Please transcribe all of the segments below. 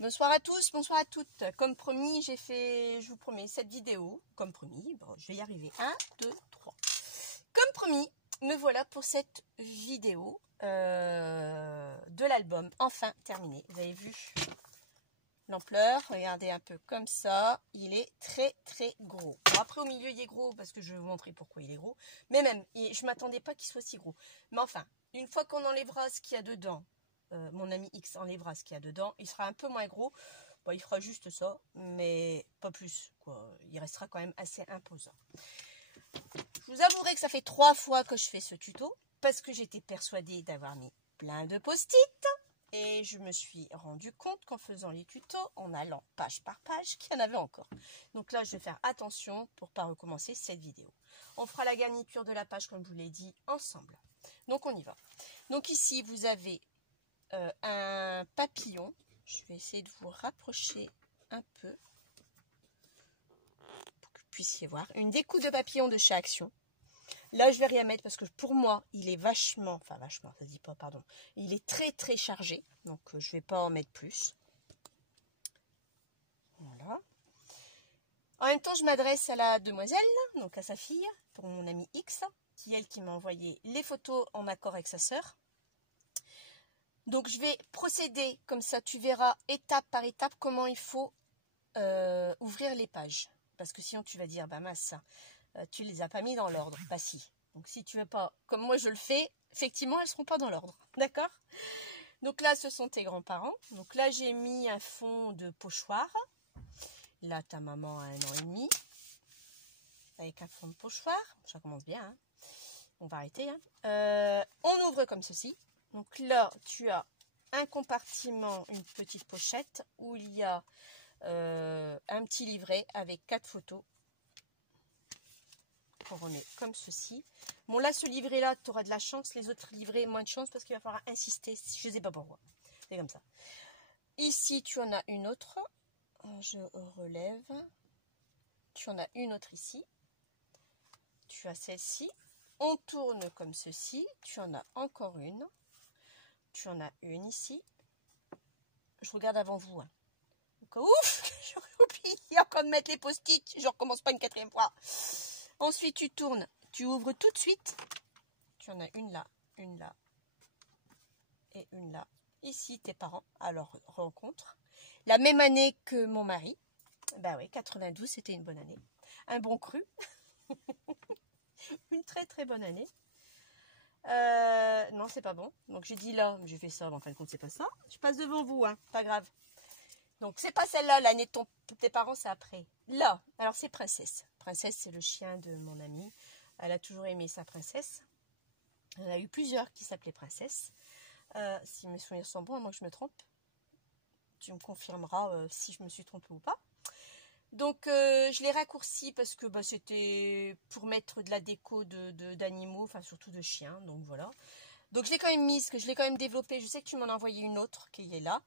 Bonsoir à tous, bonsoir à toutes. Comme promis, j'ai fait, je vous promets, cette vidéo. Comme promis, bon, je vais y arriver. 1, 2, 3. Comme promis, me voilà pour cette vidéo de l'album. Enfin terminé. Vous avez vu l'ampleur. Regardez un peu comme ça. Il est très très gros. Bon, après au milieu il est gros parce que je vais vous montrer pourquoi il est gros. Mais même, je ne m'attendais pas qu'il soit si gros. Mais enfin, une fois qu'on enlèvera ce qu'il y a dedans, mon ami X enlèvera ce qu'il y a dedans, il sera un peu moins gros. Bon, il fera juste ça, mais pas plus, quoi. Il restera quand même assez imposant. Je vous avouerai que ça fait 3 fois que je fais ce tuto, parce que j'étais persuadée d'avoir mis plein de post-it. Et je me suis rendu compte qu'en faisant les tutos, en allant page par page, qu'il y en avait encore. Donc là, je vais faire attention pour ne pas recommencer cette vidéo. On fera la garniture de la page, comme je vous l'ai dit, ensemble. Donc on y va. Donc ici, vous avez un papillon. Je vais essayer de vous rapprocher un peu pour que vous puissiez voir. Une découpe de papillon de chez Action. Là, je vais rien mettre parce que pour moi, il est vachement, ça se dit pas, pardon. Il est très très chargé, donc je vais pas en mettre plus. Voilà. En même temps, je m'adresse à la demoiselle, donc à sa fille, pour mon amie X, qui est elle qui m'a envoyé les photos en accord avec sa sœur. Donc, je vais procéder comme ça, tu verras étape par étape comment il faut ouvrir les pages. Parce que sinon, tu vas dire, bah mince, tu les as pas mis dans l'ordre. Bah si. Donc, si tu veux pas, comme moi je le fais, effectivement, elles seront pas dans l'ordre. D'accord? Donc là, ce sont tes grands-parents. Donc là, j'ai mis un fond de pochoir. Là, ta maman a 1 an et demi. Avec un fond de pochoir. Ça commence bien, hein. On va arrêter, hein. On ouvre comme ceci. Donc là, tu as un compartiment, une petite pochette où il y a un petit livret avec 4 photos. On remet comme ceci. Bon, là, ce livret-là, tu auras de la chance. Les autres livrets, moins de chance parce qu'il va falloir insister. Je ne sais pas pourquoi. C'est comme ça. Ici, tu en as une autre. Je relève. Tu en as une autre ici. Tu as celle-ci. On tourne comme ceci. Tu en as encore une. Tu en as une ici. Je regarde avant vous. Hein. Donc, ouf, j'aurais oublié encore de mettre les post-it. Je recommence pas une 4e fois. Ensuite, tu tournes. Tu ouvres tout de suite. Tu en as une là et une là. Ici, tes parents à leur rencontre. La même année que mon mari. Ben oui, 92, c'était une bonne année. Un bon cru. Une très très bonne année. Non, c'est pas bon. Donc j'ai dit là, j'ai fait ça, mais en fin de compte, c'est pas ça. Je passe devant vous, hein, pas grave. Donc c'est pas celle-là, l'année de tes parents, c'est après. Là, alors c'est Princesse. Princesse, c'est le chien de mon amie. Elle a toujours aimé sa princesse. Elle a eu plusieurs qui s'appelaient Princesse. Si mes souvenirs sont bons, à moins que je me trompe. Tu me confirmeras si je me suis trompée ou pas. Donc je l'ai raccourci parce que bah, c'était pour mettre de la déco d'animaux, enfin surtout de chiens, donc voilà. Donc je l'ai quand même mise, que je l'ai quand même développée. Je sais que tu m'en as envoyé une autre qui est là.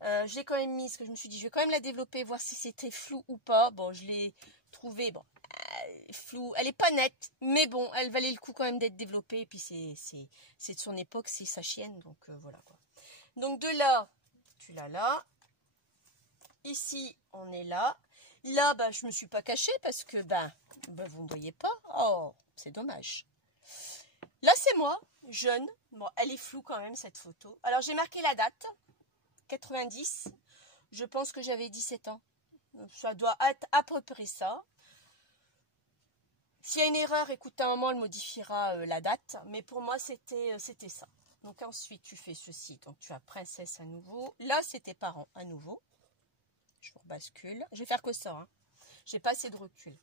Je l'ai quand même mise, que je me suis dit je vais quand même la développer, voir si c'était flou ou pas. Bon, je l'ai trouvée, bon, floue, elle est pas nette, mais bon, elle valait le coup quand même d'être développée. Et puis c'est de son époque, c'est sa chienne, donc voilà quoi. Donc de là, tu l'as là. Ici, on est là. Là, bah, je me suis pas cachée parce que, vous ne me voyez pas. Oh, c'est dommage. Là, c'est moi, jeune. Bon, elle est floue quand même, cette photo. Alors, j'ai marqué la date. 90. Je pense que j'avais 17 ans. Ça doit être à peu près ça. S'il y a une erreur, écoute, à un moment, elle modifiera la date. Mais pour moi, c'était ça. Donc, ensuite, tu fais ceci. Donc, tu as Princesse à nouveau. Là, c'est tes parents à nouveau. Je vous rebascule. Je vais faire que ça. Hein. J'ai pas assez de recul.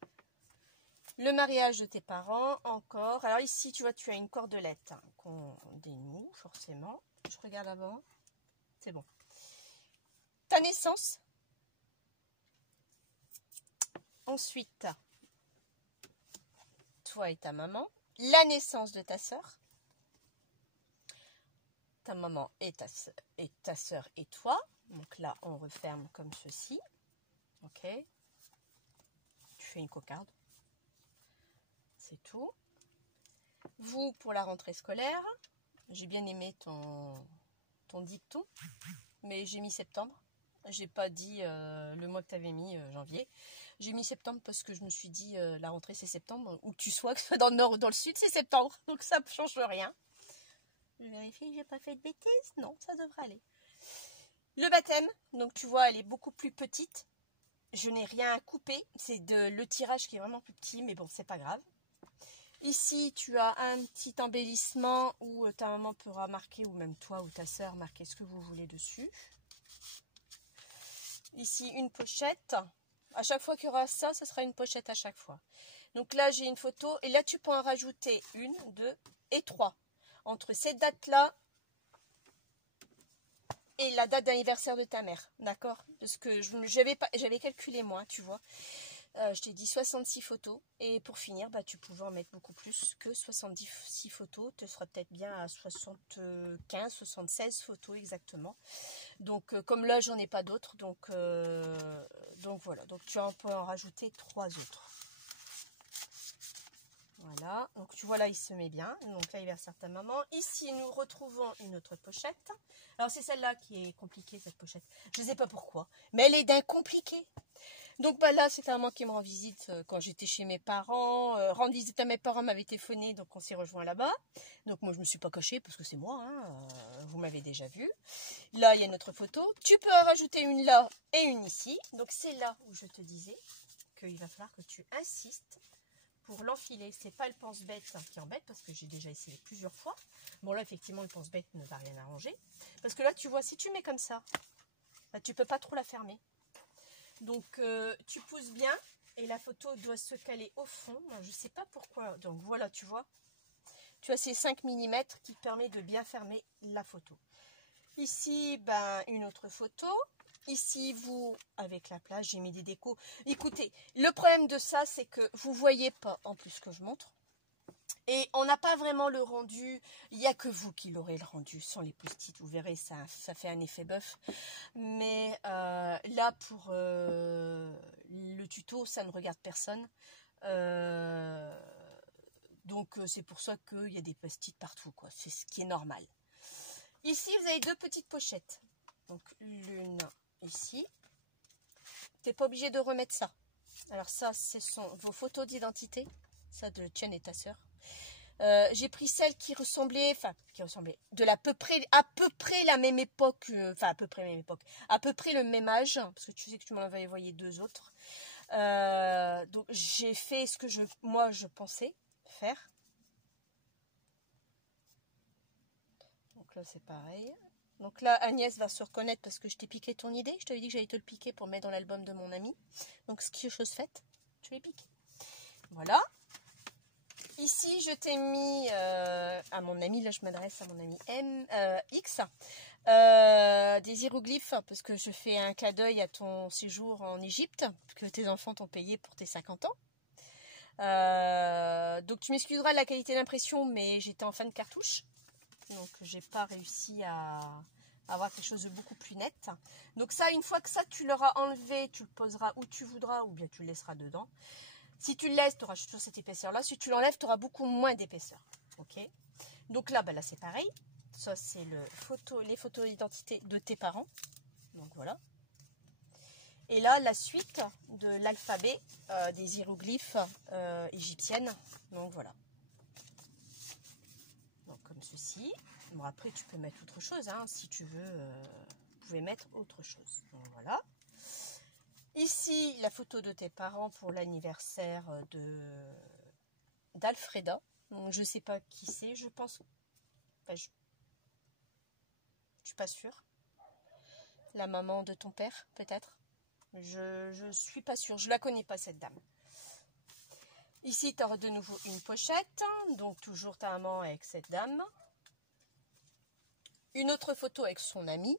Le mariage de tes parents, encore. Alors ici, tu vois, tu as une cordelette hein, qu'on dénoue, forcément. Je regarde avant. C'est bon. Ta naissance. Ensuite, toi et ta maman. La naissance de ta soeur. Ta maman et ta soeur et toi. Donc là, on referme comme ceci. Ok. Tu fais une cocarde. C'est tout. Vous, pour la rentrée scolaire, j'ai bien aimé ton dicton, mais j'ai mis septembre. J'ai pas dit le mois que tu avais mis, janvier. J'ai mis septembre parce que je me suis dit la rentrée c'est septembre. Où que tu sois, que ce soit dans le nord ou dans le sud, c'est septembre. Donc ça ne change rien. Je vérifie que j'ai pas fait de bêtises. Non, ça devrait aller. Le baptême, donc tu vois, elle est beaucoup plus petite. Je n'ai rien à couper. C'est le tirage qui est vraiment plus petit, mais bon, c'est pas grave. Ici, tu as un petit embellissement où ta maman pourra marquer, ou même toi ou ta soeur, marquer ce que vous voulez dessus. Ici, une pochette. À chaque fois qu'il y aura ça, ce sera une pochette à chaque fois. Donc là, j'ai une photo. Et là, tu peux en rajouter 1, 2 et 3. Entre cette date-là et la date d'anniversaire de ta mère. D'accord? Parce que j'avais calculé moi, tu vois. Je t'ai dit 66 photos. Et pour finir, bah, tu pouvais en mettre beaucoup plus que 76 photos. Tu seras peut-être bien à 75, 76 photos exactement. Donc, comme là, j'en ai pas d'autres. Donc voilà. Donc, tu peux en rajouter 3 autres. Voilà. Donc, tu vois, là, il se met bien. Donc, l'anniversaire de ta maman. Ici, nous retrouvons une autre pochette. Alors, c'est celle-là qui est compliquée, cette pochette. Je ne sais pas pourquoi. Mais elle est d'un compliqué. Donc bah là, c'est ta maman qui me rend visite quand j'étais chez mes parents. Rendre visite à mes parents m'avait téléphoné, donc on s'est rejoint là-bas. Donc moi, je ne me suis pas cachée parce que c'est moi, hein, vous m'avez déjà vu. Là, il y a notre photo. Tu peux en rajouter une là et une ici. Donc c'est là où je te disais qu'il va falloir que tu insistes pour l'enfiler. C'est pas le pense-bête qui embête parce que j'ai déjà essayé plusieurs fois. Bon là, effectivement, le pense-bête ne va rien arranger. Parce que là, tu vois, si tu mets comme ça, bah, tu peux pas trop la fermer. Donc, tu pousses bien et la photo doit se caler au fond. Moi, je ne sais pas pourquoi. Donc, voilà, tu vois. Tu as ces 5 mm qui te permet de bien fermer la photo. Ici, ben, une autre photo. Ici, vous, avec la plage, j'ai mis des décos. Écoutez, le problème de ça, c'est que vous ne voyez pas, en plus que je montre. Et on n'a pas vraiment le rendu, il n'y a que vous qui l'aurez le rendu sans les post-it. Vous verrez, ça fait un effet bœuf. Mais là, pour le tuto, ça ne regarde personne. Donc, c'est pour ça qu'il y a des post-it partout, quoi. C'est ce qui est normal. Ici, vous avez 2 petites pochettes. Donc, l'une ici. Tu n'es pas obligé de remettre ça. Alors ça, ce sont vos photos d'identité. Ça, de tienne et ta soeur. J'ai pris celle qui ressemblait, de à peu près la même époque, à peu près le même âge, parce que tu sais que tu m'en avais envoyé 2 autres. Donc j'ai fait ce que moi je pensais faire. Donc là c'est pareil. Donc là Agnès va se reconnaître parce que je t'ai piqué ton idée. Je t'avais dit que j'allais te le piquer pour mettre dans l'album de mon ami. Donc ce qui est chose faite, je l'ai piqué. Voilà. Ici, je t'ai mis à mon ami, là je m'adresse à mon ami X, des hiéroglyphes, parce que je fais un clin d'œil à ton séjour en Égypte, que tes enfants t'ont payé pour tes 50 ans. Donc tu m'excuseras de la qualité d'impression, mais j'étais en fin de cartouche, donc j'ai pas réussi à avoir quelque chose de beaucoup plus net. Donc ça, une fois que ça tu l'auras enlevé, tu le poseras où tu voudras, ou bien tu le laisseras dedans. Si tu le laisses, tu auras toujours cette épaisseur-là. Si tu l'enlèves, tu auras beaucoup moins d'épaisseur. Ok. Donc là, ben là c'est pareil. Ça, c'est les photos d'identité de tes parents. Donc voilà. Et là, la suite de l'alphabet des hiéroglyphes égyptiennes. Donc voilà. Donc comme ceci. Bon, après, tu peux mettre autre chose. Hein, si tu veux, vous pouvez mettre autre chose. Donc voilà. Ici, la photo de tes parents pour l'anniversaire d'Alfreda. Je ne sais pas qui c'est. Je pense... Enfin, je ne suis pas sûre. La maman de ton père, peut-être. Je ne suis pas sûre. Je ne la connais pas, cette dame. Ici, tu auras de nouveau une pochette. Donc, toujours ta maman avec cette dame. Une autre photo avec son ami.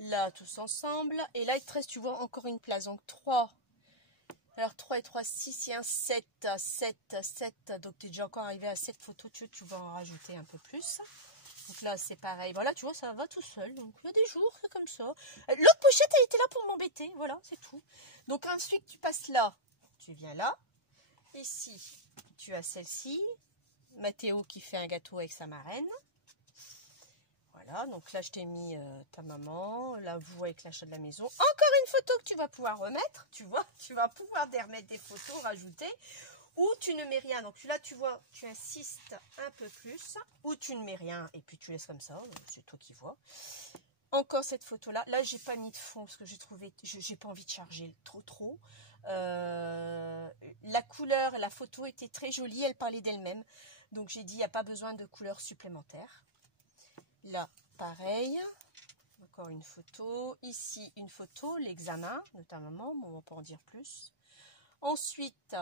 Là, tous ensemble. Et là, il te reste, tu vois, encore une place. Donc, 3. Alors, 3 et 3, 6 et un 7. 7. Donc, tu es déjà encore arrivé à 7 photos. Tu vas en rajouter un peu plus. Donc là, c'est pareil. Voilà, tu vois, ça va tout seul. Donc, il y a des jours, c'est comme ça. L'autre pochette, elle était là pour m'embêter. Voilà, c'est tout. Donc, ensuite, tu passes là. Tu viens là. Ici, tu as celle-ci. Mathéo qui fait un gâteau avec sa marraine. Voilà, donc là je t'ai mis ta maman, là vous avec l'achat de la maison. Encore une photo que tu vas pouvoir remettre, tu vois, tu vas pouvoir remettre des photos, rajouter. Ou tu ne mets rien, donc là tu vois, tu insistes un peu plus, ou tu ne mets rien et puis tu laisses comme ça, c'est toi qui vois. Encore cette photo là, j'ai pas mis de fond parce que j'ai trouvé, j'ai pas envie de charger trop. La couleur, la photo était très jolie, elle parlait d'elle-même, donc j'ai dit il n'y a pas besoin de couleur supplémentaire. Là pareil, encore une photo, ici une photo, l'examen de ta maman, bon, on va pas en dire plus. Ensuite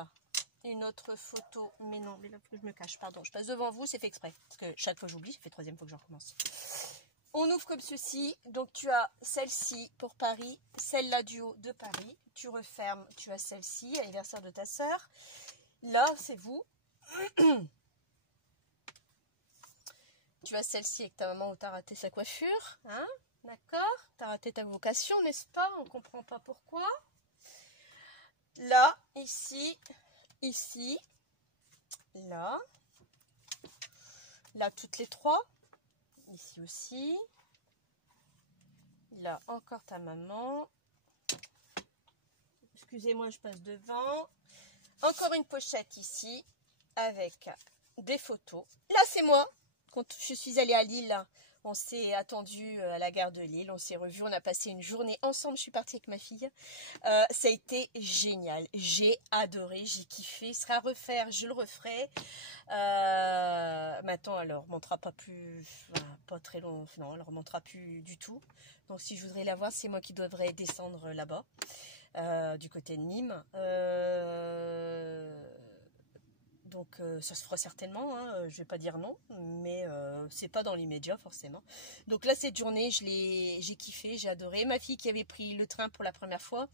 une autre photo, mais non, mais là faut que je me cache, pardon, je passe devant vous, c'est fait exprès, parce que chaque fois j'oublie, ça fait 3e fois que je recommence. On ouvre comme ceci, donc tu as celle-ci pour Paris, celle-là du haut de Paris, tu refermes, tu as celle-ci, anniversaire de ta sœur, là c'est vous, tu as celle-ci avec ta maman où tu as raté sa coiffure, hein, d'accord, tu as raté ta vocation, n'est-ce pas, on ne comprend pas pourquoi. Là, ici, là, toutes les 3, ici aussi, là encore ta maman, excusez-moi je passe devant, encore une pochette ici avec des photos. Là c'est moi, quand je suis allée à Lille, on s'est attendu à la gare de Lille, on s'est revus, on a passé une journée ensemble, je suis partie avec ma fille. Ça a été génial, j'ai adoré, j'ai kiffé, ce sera à refaire, je le referai. Maintenant elle ne remontera pas plus, pas très long, non elle ne remontera plus du tout. Donc si je voudrais la voir, c'est moi qui devrais descendre là-bas, du côté de Nîmes. Donc ça se fera certainement, hein, je vais pas dire non, mais c'est pas dans l'immédiat forcément. Donc là cette journée j'ai kiffé, j'ai adoré. Ma fille qui avait pris le train pour la première fois,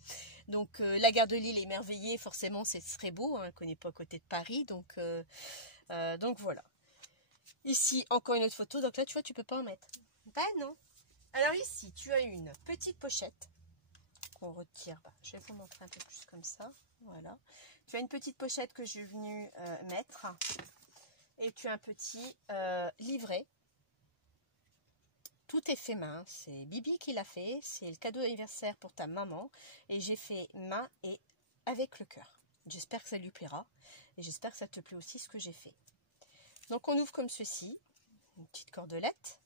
donc la gare de Lille est émerveillée, forcément ce serait beau, hein, elle connaît pas à côté de Paris, donc voilà. Ici encore une autre photo, donc là tu vois tu peux pas en mettre. Ben non. Alors ici tu as une petite pochette qu'on retire, je vais vous montrer un peu plus comme ça, voilà. Tu as une petite pochette que j'ai venu mettre et tu as un petit livret. Tout est fait main, c'est Bibi qui l'a fait, c'est le cadeau d'anniversaire pour ta maman et j'ai fait main et avec le cœur. J'espère que ça lui plaira et j'espère que ça te plaît aussi ce que j'ai fait. Donc on ouvre comme ceci, une petite cordelette,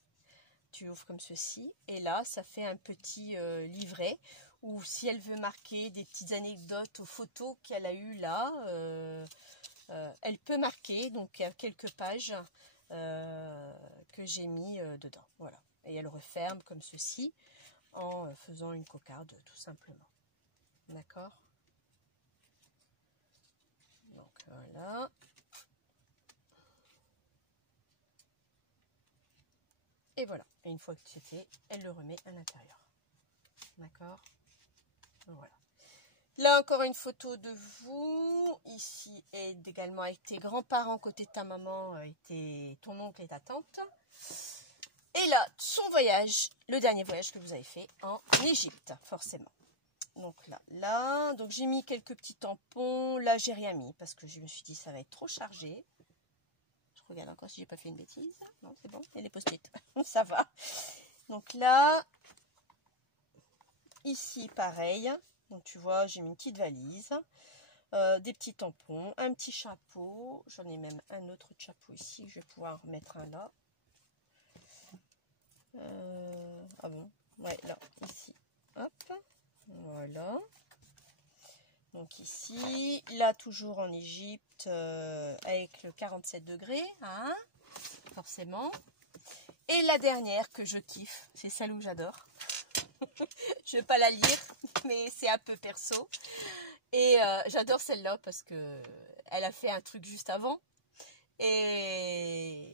tu ouvres comme ceci et là ça fait un petit livret. Ou si elle veut marquer des petites anecdotes aux photos qu'elle a eues là, elle peut marquer. Donc il y a quelques pages que j'ai mis dedans. Voilà. Et elle referme comme ceci en faisant une cocarde tout simplement. D'accord? Donc voilà. Et voilà. Et une fois que c'est fait, elle le remet à l'intérieur. D'accord? Voilà. Là encore une photo de vous, ici est également avec tes grands-parents côté de ta maman, et ton oncle et ta tante. Et là, son voyage, le dernier voyage que vous avez fait en Égypte, forcément. Donc là, donc j'ai mis quelques petits tampons, là j'ai rien mis parce que je me suis dit ça va être trop chargé. Je regarde encore si j'ai pas fait une bêtise, non c'est bon, et les post-it, ça va. Donc là, ici pareil. Donc tu vois, j'ai mis une petite valise, des petits tampons, un petit chapeau. J'en ai même un autre chapeau ici, je vais pouvoir en mettre un là. Ah bon, ouais, là, ici. Hop, voilà. Donc ici, là toujours en Égypte, avec le 47 degrés, hein, forcément. Et la dernière que je kiffe, c'est celle où j'adore. Je vais pas la lire, mais c'est un peu perso. Et j'adore celle-là parce que elle a fait un truc juste avant. Et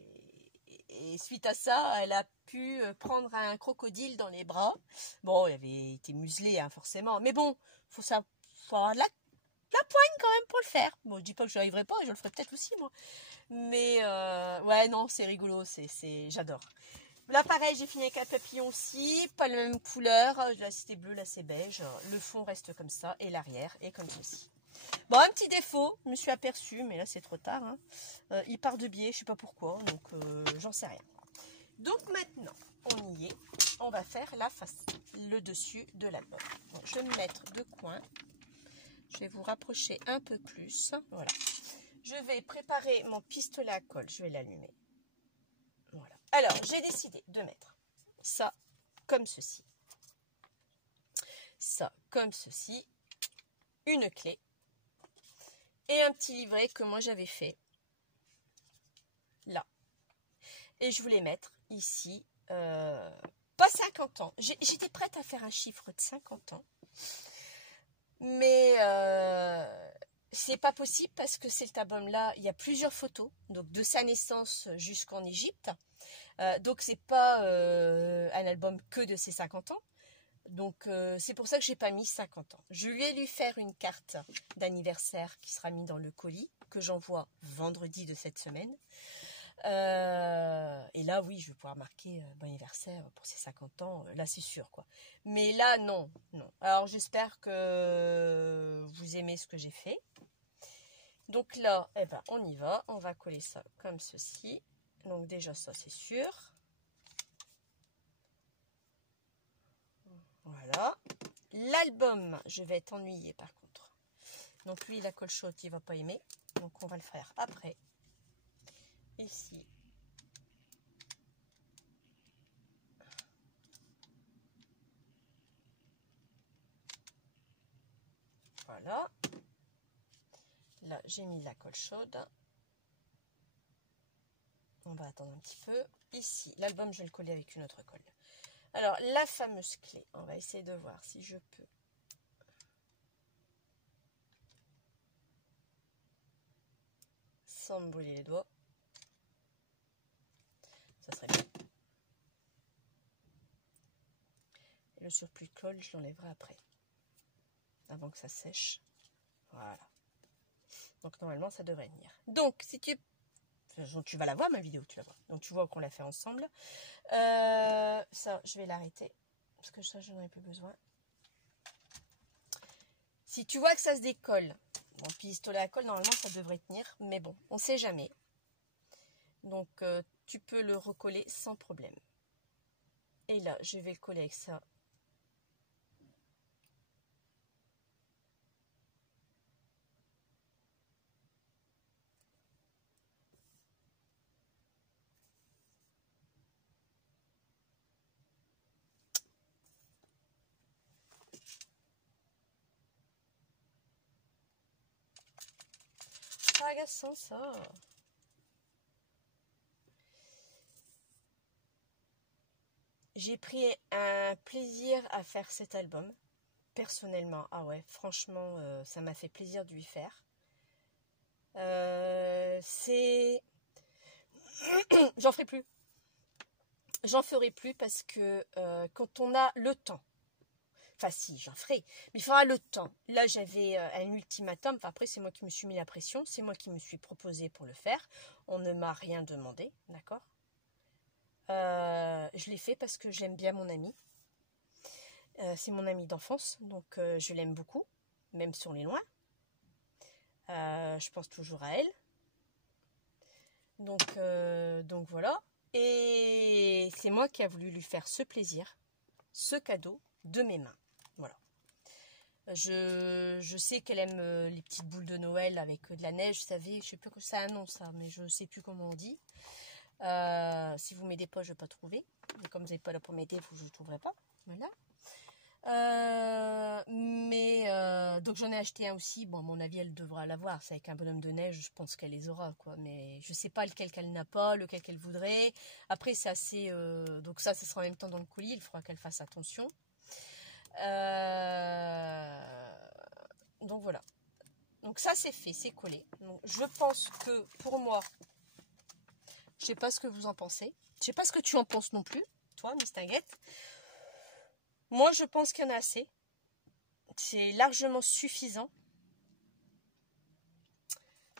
suite à ça, elle a pu prendre un crocodile dans les bras. Bon, il avait été muselé, hein, forcément. Mais bon, faut avoir de la poigne quand même pour le faire. Bon, je dis pas que je n'y arriverai pas, je le ferai peut-être aussi, moi. Mais ouais, non, c'est rigolo, j'adore. Là, pareil, j'ai fini avec un papillon aussi, pas la même couleur. Là, c'était bleu, là, c'est beige. Le fond reste comme ça et l'arrière est comme ceci. Bon, un petit défaut, je me suis aperçue, mais là, c'est trop tard. Hein. Il part de biais, je sais pas pourquoi, donc j'en sais rien. Donc maintenant, on y est. On va faire la face, le dessus de l'album. Donc, je vais me mettre de coin. Je vais vous rapprocher un peu plus. Voilà. Je vais préparer mon pistolet à colle. Je vais l'allumer. Voilà. Alors, j'ai décidé de mettre ça comme ceci. Ça comme ceci. Une clé. Et un petit livret que moi j'avais fait. Là. Et je voulais mettre ici. Pas 50 ans. J'étais prête à faire un chiffre de 50 ans. Mais c'est pas possible parce que cet album-là, il y a plusieurs photos. Donc de sa naissance jusqu'en Égypte. Donc c'est pas un album que de ses 50 ans. Donc c'est pour ça que j'ai pas mis 50 ans. Je vais lui faire une carte d'anniversaire qui sera mise dans le colis. Que j'envoie vendredi de cette semaine. Et là oui je vais pouvoir marquer bon anniversaire pour ses 50 ans, là c'est sûr quoi, mais là non. Alors j'espère que vous aimez ce que j'ai fait. Donc là eh ben, on y va, on va coller ça comme ceci. Donc déjà ça c'est sûr, voilà. L'album, je vais être ennuyée par contre, donc lui la colle chaude il va pas aimer, donc on va le faire après. Ici, voilà. Là, j'ai mis la colle chaude. On va attendre un petit peu. Ici, l'album, je vais le coller avec une autre colle. Alors, la fameuse clé. On va essayer de voir si je peux. Sans me brûler les doigts. Ça serait bien. Et le surplus de colle, je l'enlèverai après. Avant que ça sèche. Voilà. Donc, normalement, ça devrait venir. Donc, si tu vas la voir, ma vidéo, tu vas voir. Donc, tu vois qu'on l'a fait ensemble. Ça, je vais l'arrêter. Parce que ça, je n'en ai plus besoin. Si tu vois que ça se décolle, bon, pistolet à colle, normalement, ça devrait tenir. Mais bon, on ne sait jamais. Donc, tu peux le recoller sans problème. Et là, je vais le coller avec ça. C'est agaçant ça. J'ai pris un plaisir à faire cet album. Personnellement, ah ouais, franchement, ça m'a fait plaisir de lui faire. J'en ferai plus. J'en ferai plus parce que quand on a le temps, enfin si, j'en ferai, mais il faudra le temps. Là, j'avais un ultimatum, enfin, après c'est moi qui me suis mis la pression, c'est moi qui me suis proposé pour le faire. On ne m'a rien demandé, d'accord. Je l'ai fait parce que j'aime bien mon amie. C'est mon amie d'enfance, donc je l'aime beaucoup, même si on est loin. Je pense toujours à elle. Donc voilà. Et c'est moi qui a voulu lui faire ce plaisir, ce cadeau de mes mains. Voilà. Je sais qu'elle aime les petites boules de Noël avec de la neige, vous savez, je sais plus que ça annonce ça, mais je sais plus comment on dit. Si vous m'aidez pas, je vais pas trouver. Et comme vous n'êtes pas là pour m'aider, je ne trouverai pas. Voilà. Donc j'en ai acheté un aussi. Bon, à mon avis, elle devra l'avoir. C'est avec un bonhomme de neige, je pense qu'elle les aura, quoi. Mais je sais pas lequel qu'elle n'a pas, lequel qu'elle voudrait. Après, c'est assez. Donc ça sera en même temps dans le colis. Il faudra qu'elle fasse attention. Donc voilà. Donc ça, c'est fait, c'est collé. Donc, je pense que pour moi, je sais pas ce que vous en pensez. Je sais pas ce que tu en penses non plus, toi, Miss Tinguette. Moi, je pense qu'il y en a assez. C'est largement suffisant.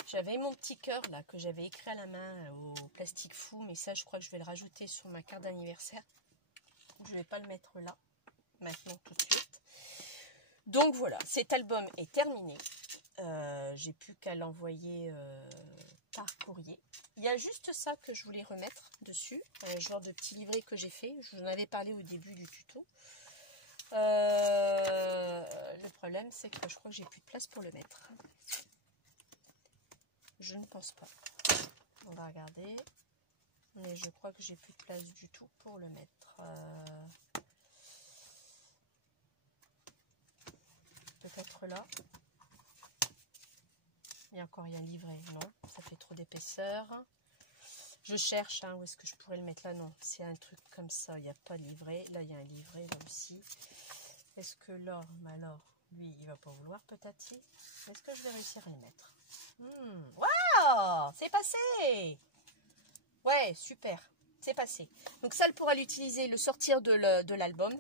J'avais mon petit cœur là que j'avais écrit à la main au plastique fou, mais ça, je crois que je vais le rajouter sur ma carte d'anniversaire. Je vais pas le mettre là, maintenant, tout de suite. Donc voilà, cet album est terminé. J'ai plus qu'à l'envoyer par courrier. Il y a juste ça que je voulais remettre dessus, un genre de petit livret que j'ai fait. Je vous en avais parlé au début du tuto. Le problème, c'est que je crois que j'ai plus de place pour le mettre. Je ne pense pas. On va regarder. Mais je crois que j'ai plus de place du tout pour le mettre. Peut-être là. Il y a encore rien livré. Non, ça fait trop d'épaisseur. Je cherche où est-ce que je pourrais le mettre là. Non, c'est un truc comme ça. Il n'y a pas livré. Là, il y a un livret là aussi. Est-ce que là, alors, lui, il va pas vouloir peut-être si. Est-ce que je vais réussir à le mettre? Waouh, c'est passé. Ouais, super. C'est passé. Donc ça, elle pourra l'utiliser, le sortir de l'album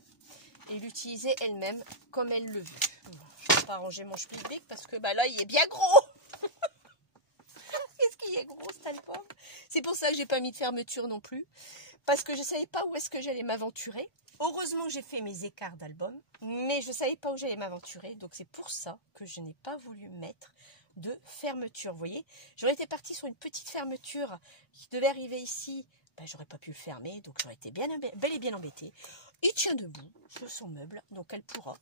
et l'utiliser elle-même comme elle le veut. Je ne vais pas ranger mon schmilblick parce que là, il est bien gros. Qu'est-ce qu'il est gros cet album? C'est pour ça que j'ai pas mis de fermeture non plus. Parce que je ne savais pas où est-ce que j'allais m'aventurer. Heureusement que j'ai fait mes écarts d'album, mais je ne savais pas où j'allais m'aventurer. Donc c'est pour ça que je n'ai pas voulu mettre de fermeture. Vous voyez, j'aurais été partie sur une petite fermeture qui devait arriver ici. J'aurais pas pu le fermer, donc j'aurais été bel et bien embêtée. Il tient debout sur son meuble, donc elle pourra.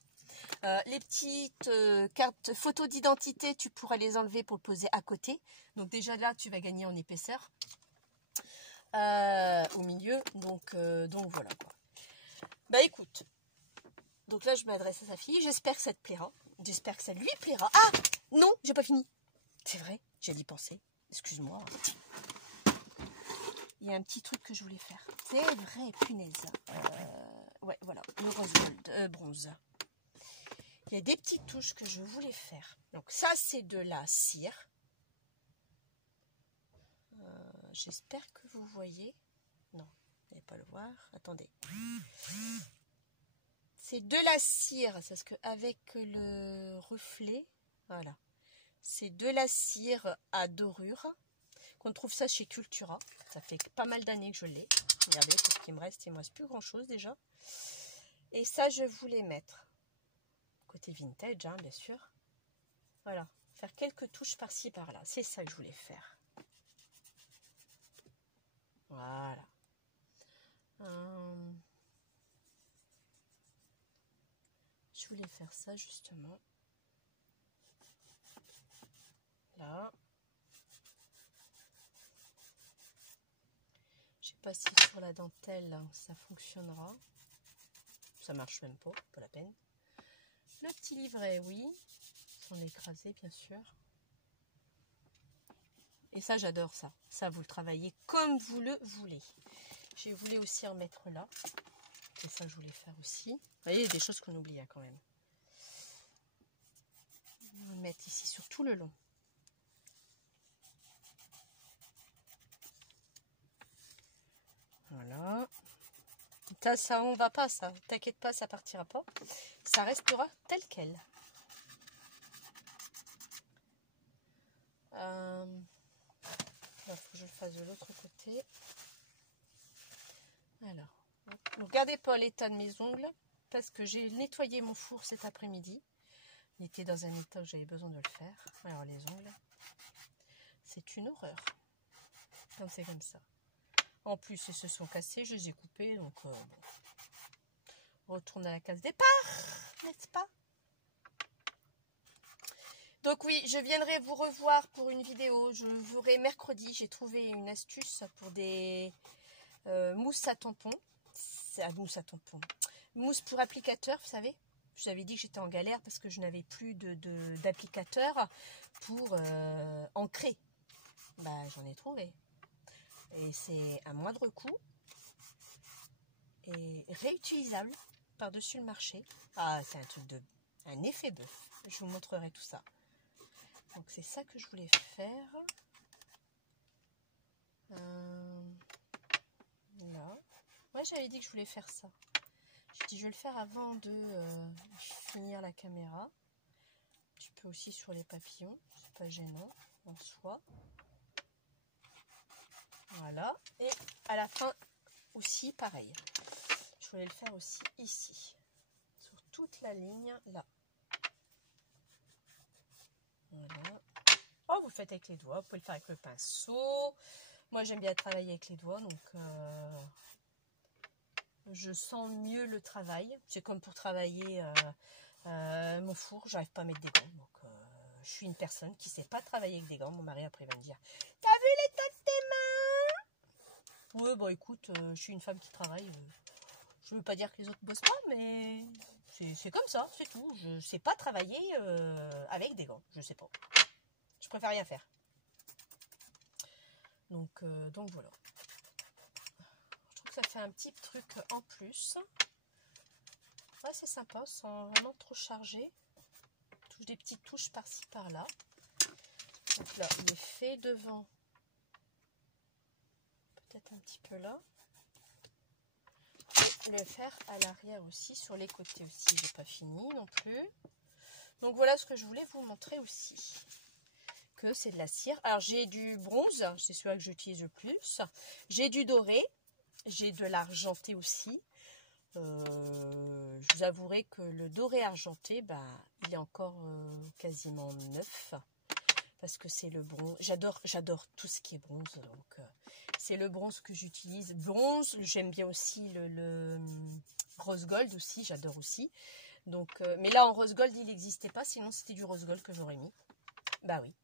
Les petites cartes photos d'identité, tu pourras les enlever pour le poser à côté. Donc déjà là, tu vas gagner en épaisseur au milieu. Donc voilà quoi. Écoute, donc là je m'adresse à sa fille. J'espère que ça te plaira. J'espère que ça lui plaira. Ah non, j'ai pas fini. C'est vrai, j'ai d'y penser. Excuse-moi. Il y a un petit truc que je voulais faire. C'est vrai, punaise. Ouais, voilà, le rose gold, bronze. Il y a des petites touches que je voulais faire. Donc ça, c'est de la cire. J'espère que vous voyez. Non, vous n'allez pas le voir. Attendez. C'est de la cire, parce qu'avec le reflet, voilà. C'est de la cire à dorure. Qu'on trouve ça chez Cultura. Ça fait pas mal d'années que je l'ai. Regardez, tout ce qui me reste, il ne me reste plus grand chose déjà. Et ça, je voulais mettre côté vintage, bien sûr. Voilà, faire quelques touches par-ci, par-là. C'est ça que je voulais faire. Voilà. Je voulais faire ça, justement. Là. Je sais pas si sur la dentelle, ça fonctionnera. Ça marche même pas la peine. Le petit livret, oui. Sans l'écraser, bien sûr. Et ça, j'adore ça. Ça, vous le travaillez comme vous le voulez. Je voulais aussi en mettre là. Et ça, je voulais faire aussi. Vous voyez, il y a des choses qu'on oublie quand même. On va le mettre ici sur tout le long. Voilà. Ça, on va pas, ça. T'inquiète pas, ça partira pas. Ça restera tel quel. Il faut que je le fasse de l'autre côté. Alors, ne regardez pas l'état de mes ongles parce que j'ai nettoyé mon four cet après-midi. Il était dans un état où j'avais besoin de le faire. Alors les ongles, c'est une horreur. Donc c'est comme ça. En plus, ils se sont cassés, je les ai coupés, donc bon. On retourne à la case départ, n'est-ce pas? Donc oui, je viendrai vous revoir pour une vidéo. Je vous verrai mercredi. J'ai trouvé une astuce pour des mousses à tampons. Mousse à tampons. Mousse pour applicateur, vous savez. Je vous avais dit que j'étais en galère parce que je n'avais plus d'applicateur pour ancrer. J'en ai trouvé. Et c'est à moindre coût. Et réutilisable par-dessus le marché. Ah, c'est un truc un effet bœuf. Je vous montrerai tout ça. Donc c'est ça que je voulais faire. Là. Moi j'avais dit que je voulais faire ça. J'ai dit je vais le faire avant de finir la caméra. Un petit peu aussi sur les papillons. C'est pas gênant en soi. Voilà. Et à la fin aussi pareil. Je voulais le faire aussi ici. Sur toute la ligne là. Voilà. Oh, vous le faites avec les doigts, vous pouvez le faire avec le pinceau. Moi, j'aime bien travailler avec les doigts, donc je sens mieux le travail. C'est comme pour travailler mon four, j'arrive pas à mettre des gants. Donc, je suis une personne qui sait pas travailler avec des gants. Mon mari après va me dire, t'as vu l'état de tes mains? Ouais, bon écoute, je suis une femme qui travaille. Je veux pas dire que les autres bossent pas, mais c'est comme ça, c'est tout. Je sais pas travailler avec des gants, je sais pas. Je préfère rien faire. Donc voilà. Je trouve que ça fait un petit truc en plus. Ouais, c'est sympa, sans vraiment trop charger. Touche des petites touches par-ci par-là. Donc là, il est fait devant. Peut-être un petit peu là. Et le faire à l'arrière aussi, sur les côtés aussi, j'ai pas fini non plus. Donc voilà ce que je voulais vous montrer aussi. Que c'est de la cire. Alors j'ai du bronze, c'est celui-là que j'utilise le plus. J'ai du doré, j'ai de l'argenté aussi. Je vous avouerai que le doré argenté, bah, il est encore quasiment neuf. Parce que c'est le bronze. J'adore tout ce qui est bronze. Donc c'est le bronze que j'utilise. Bronze, j'aime bien aussi le rose gold aussi, j'adore aussi. Donc, mais là en rose gold il n'existait pas, sinon c'était du rose gold que j'aurais mis. Bah oui.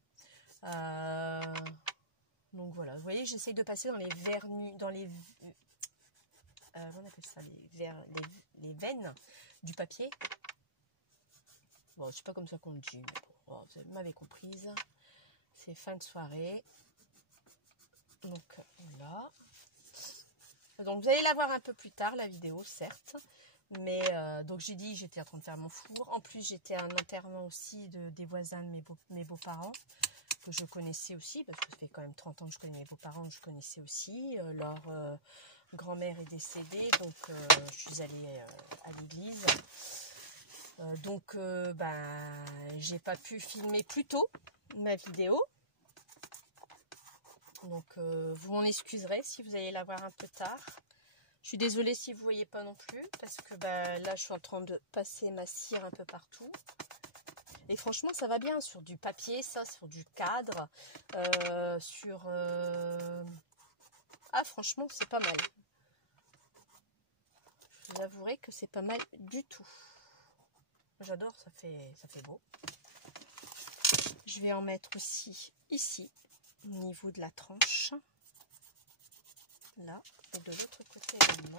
Donc voilà, vous voyez, j'essaye de passer dans les vernis, dans les on appelle ça les veines du papier. Bon, c'est pas comme ça qu'on le dit, mais bon, vous m'avez comprise. C'est fin de soirée. Donc voilà. Donc vous allez la voir un peu plus tard, la vidéo, certes. Mais donc j'ai dit, j'étais en train de faire mon four. En plus, j'étais à un enterrement aussi des voisins de mes beaux-parents, que je connaissais aussi, parce que ça fait quand même 30 ans que je connais mes beaux-parents, je connaissais aussi. Leur grand-mère est décédée, donc je suis allée à l'église. Donc ben, j'ai pas pu filmer plus tôt ma vidéo. Donc vous m'en excuserez si vous allez la voir un peu tard. Je suis désolée si vous ne voyez pas non plus, parce que bah, là je suis en train de passer ma cire un peu partout. Et franchement ça va bien sur du papier, ça, sur du cadre, Ah franchement c'est pas mal. Je vous avouerai que c'est pas mal du tout. J'adore, ça fait beau. Je vais en mettre aussi ici, au niveau de la tranche. Là, et de l'autre côté également.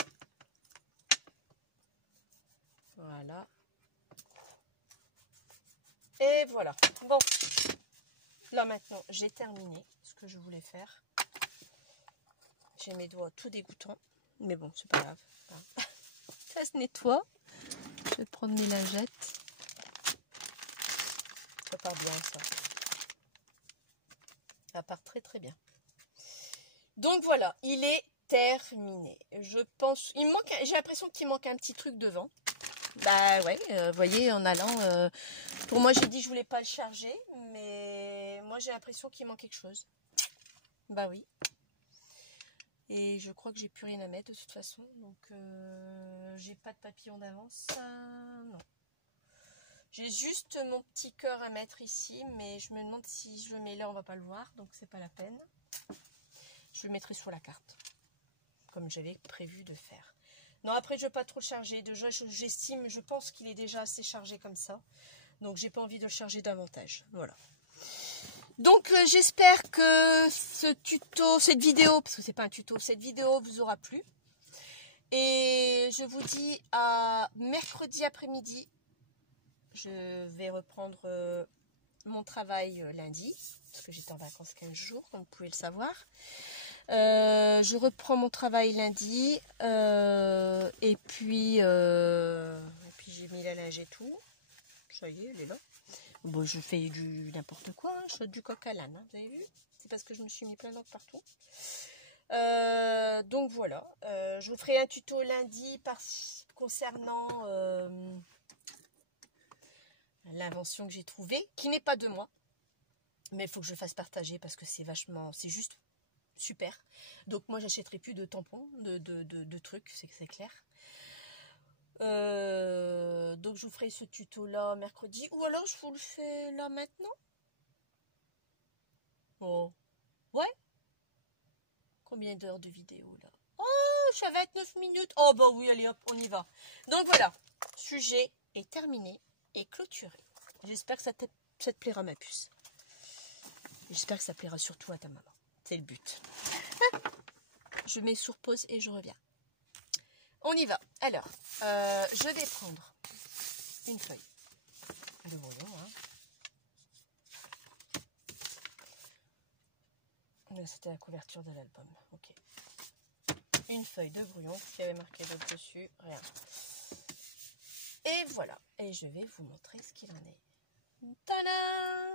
Voilà. Et voilà. Bon, là maintenant, j'ai terminé ce que je voulais faire. J'ai mes doigts tout dégoûtants, mais bon, c'est pas grave. Ça se nettoie. Je vais prendre mes lingettes. Ça part bien, ça. Ça part très très bien. Donc voilà, il est terminé. Je pense, il manque, j'ai l'impression qu'il manque un petit truc devant. Bah ouais, vous voyez, en allant, pour moi j'ai dit je voulais pas le charger, mais moi j'ai l'impression qu'il manque quelque chose. Bah oui. Et je crois que j'ai plus rien à mettre de toute façon, donc j'ai pas de papillon d'avance, non. J'ai juste mon petit cœur à mettre ici, mais je me demande si je le mets là, on va pas le voir, donc c'est pas la peine. Je le mettrai sur la carte, comme j'avais prévu de faire. Non, après, je ne veux pas trop le charger. Déjà, j'estime, je pense qu'il est déjà assez chargé comme ça. Donc, j'ai pas envie de le charger davantage. Voilà. Donc, j'espère que ce tuto, cette vidéo, parce que c'est pas un tuto, cette vidéo vous aura plu. Et je vous dis à mercredi après-midi. Je vais reprendre mon travail lundi, parce que j'étais en vacances 15 jours, comme vous pouvez le savoir. Je reprends mon travail lundi et puis j'ai mis la linge et tout. Ça y est, elle est là. Bon, je fais du n'importe quoi, hein. Je fais du coq à l'âne, hein, vous avez vu? C'est parce que je me suis mis plein d'encre partout. Donc voilà, je vous ferai un tuto lundi concernant l'invention que j'ai trouvée, qui n'est pas de moi, mais il faut que je fasse partager parce que c'est vachement, c'est juste super. Donc moi j'achèterai plus de tampons, de trucs, c'est clair. Donc je vous ferai ce tuto là mercredi, ou alors je vous le fais là maintenant. Oh ouais, Combien d'heures de vidéo là? Oh, je suis à 29 minutes. Oh bah oui, allez hop, on y va. Donc voilà, sujet est terminé et clôturé. J'espère que ça te plaira ma puce. J'espère que ça plaira surtout à ta maman. C'est le but. Je mets sur pause et je reviens. On y va. Alors, je vais prendre une feuille de brouillon. Hein. C'était la couverture de l'album. Ok. Une feuille de brouillon qui avait marqué d'autres dessus. Rien. Et voilà. Et je vais vous montrer ce qu'il en est. Tadam!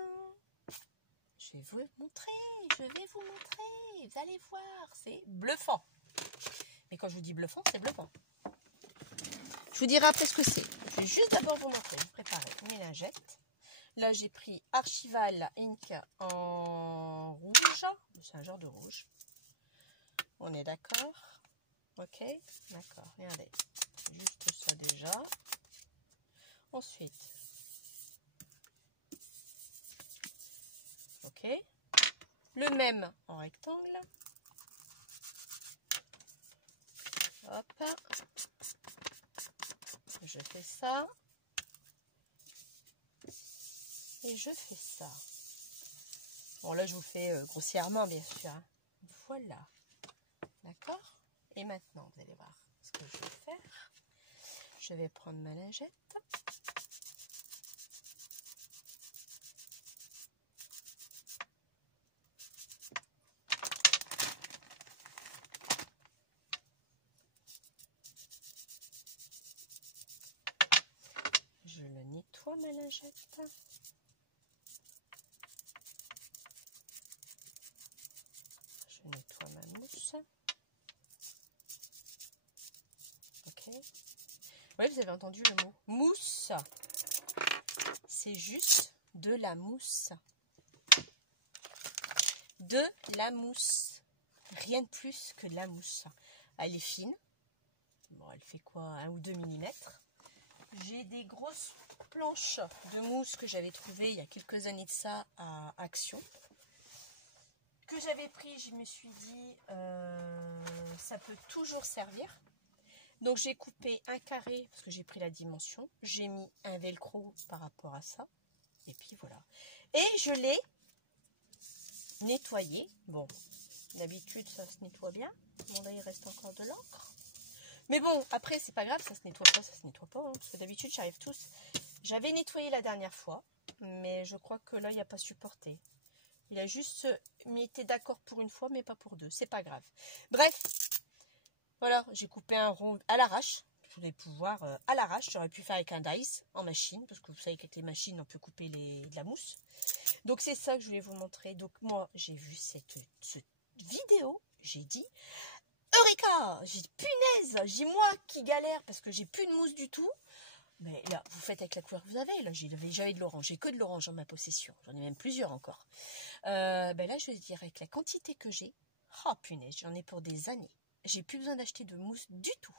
Je vais vous montrer. Vous allez voir. C'est bluffant. Et quand je vous dis bluffant, c'est bluffant. Je vous dirai après ce que c'est. Je vais juste d'abord vous montrer. Vous préparez mes lingettes. Là, j'ai pris Archival Ink en rouge. C'est un genre de rouge. On est d'accord? Ok, d'accord. Regardez. Juste ça déjà. Ensuite. Ok. Le même en rectangle. Hop. Je fais ça. Et je fais ça. Bon, là, je vous fais grossièrement, bien sûr. Hein. Voilà. D'accord? Et maintenant, vous allez voir ce que je vais faire. Je vais prendre ma lingette. Je le nettoie, ma lingette. Je nettoie ma mousse. Ok. Oui, vous avez entendu le mot mousse. C'est juste de la mousse. De la mousse. Rien de plus que de la mousse. Elle est fine. Bon, elle fait quoi? 1 ou 2 mm. J'ai des grosses planches de mousse que j'avais trouvées il y a quelques années de ça à Action. Que j'avais pris, je me suis dit, ça peut toujours servir. Donc j'ai coupé un carré parce que j'ai pris la dimension. J'ai mis un velcro par rapport à ça. Et puis voilà. Et je l'ai nettoyé. Bon, d'habitude ça se nettoie bien. Bon là il reste encore de l'encre. Mais bon, après c'est pas grave, ça se nettoie pas, ça se nettoie pas. Hein, parce que d'habitude j'arrive tous. J'avais nettoyé la dernière fois. Mais je crois que là il n'y a pas supporté. Il a juste été d'accord pour une fois mais pas pour deux. C'est pas grave. Bref. Voilà, j'ai coupé un rond à l'arrache. Je voulais pouvoir à l'arrache. J'aurais pu faire avec un dice en machine. Parce que vous savez qu'avec les machines, on peut couper de la mousse. Donc c'est ça que je voulais vous montrer. Donc moi, j'ai vu cette vidéo. J'ai dit, Eureka! J'ai dit, punaise! J'ai moi qui galère parce que j'ai plus de mousse du tout. Mais là, vous faites avec la couleur que vous avez. Là, j'avais de l'orange. J'ai que de l'orange en ma possession. J'en ai même plusieurs encore. Ben là, je veux dire, avec la quantité que j'ai, oh punaise, j'en ai pour des années. J'ai plus besoin d'acheter de mousse du tout.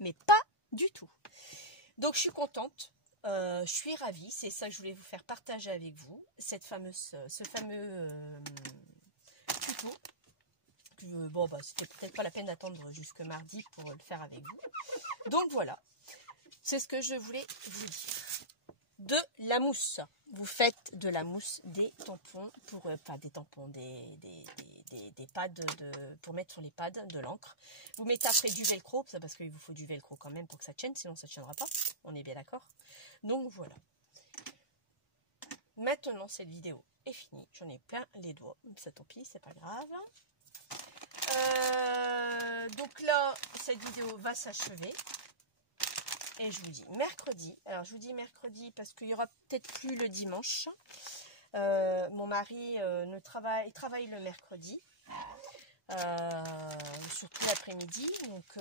Mais pas du tout. Donc je suis contente. Je suis ravie. C'est ça que je voulais vous faire partager avec vous. Ce fameux tuto. Bon, bah, c'était peut-être pas la peine d'attendre jusque mardi pour le faire avec vous. Donc voilà. C'est ce que je voulais vous dire. De la mousse. Vous faites de la mousse des tampons pour pas des tampons, des pads pour mettre sur les pads de l'encre. Vous mettez après du velcro, ça parce qu'il vous faut du velcro quand même pour que ça tienne, sinon ça ne tiendra pas. On est bien d'accord. Donc voilà. Maintenant cette vidéo est finie. J'en ai plein les doigts. Ça tant pis, c'est pas grave. Donc là, cette vidéo va s'achever. Et je vous dis mercredi. Alors je vous dis mercredi parce qu'il y aura peut-être plus le dimanche. Mon mari travaille le mercredi. Surtout l'après-midi. Donc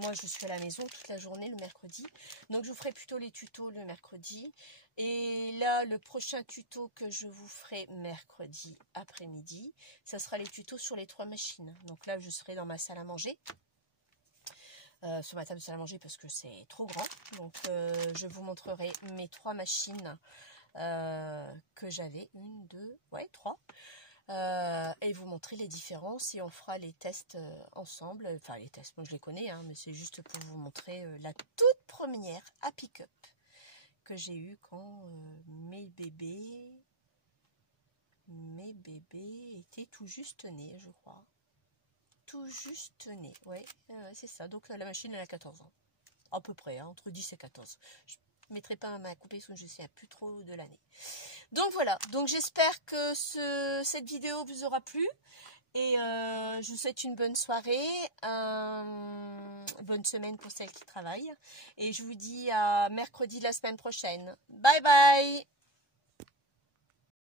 moi je suis à la maison toute la journée le mercredi. Donc je vous ferai plutôt les tutos le mercredi. Et là le prochain tuto que je vous ferai mercredi après-midi, ça sera les tutos sur les 3 machines. Donc là je serai dans ma salle à manger. Sur ma table de salle à manger parce que c'est trop grand. Donc je vous montrerai mes 3 machines que j'avais. 1, 2, ouais 3. et vous montrer les différences et on fera les tests ensemble. Enfin les tests, moi je les connais, hein, mais c'est juste pour vous montrer la toute première Happy Cup que j'ai eue quand mes bébés étaient tout juste nés, je crois. Tout juste nés, ouais, c'est ça. Donc la machine elle a 14 ans, à peu près, hein, entre 10 et 14. Je ne mettrai pas ma coupée parce que je ne sais plus trop de l'année. Donc voilà, donc j'espère que cette vidéo vous aura plu et je vous souhaite une bonne soirée, bonne semaine pour celles qui travaillent et je vous dis à mercredi la semaine prochaine. Bye bye!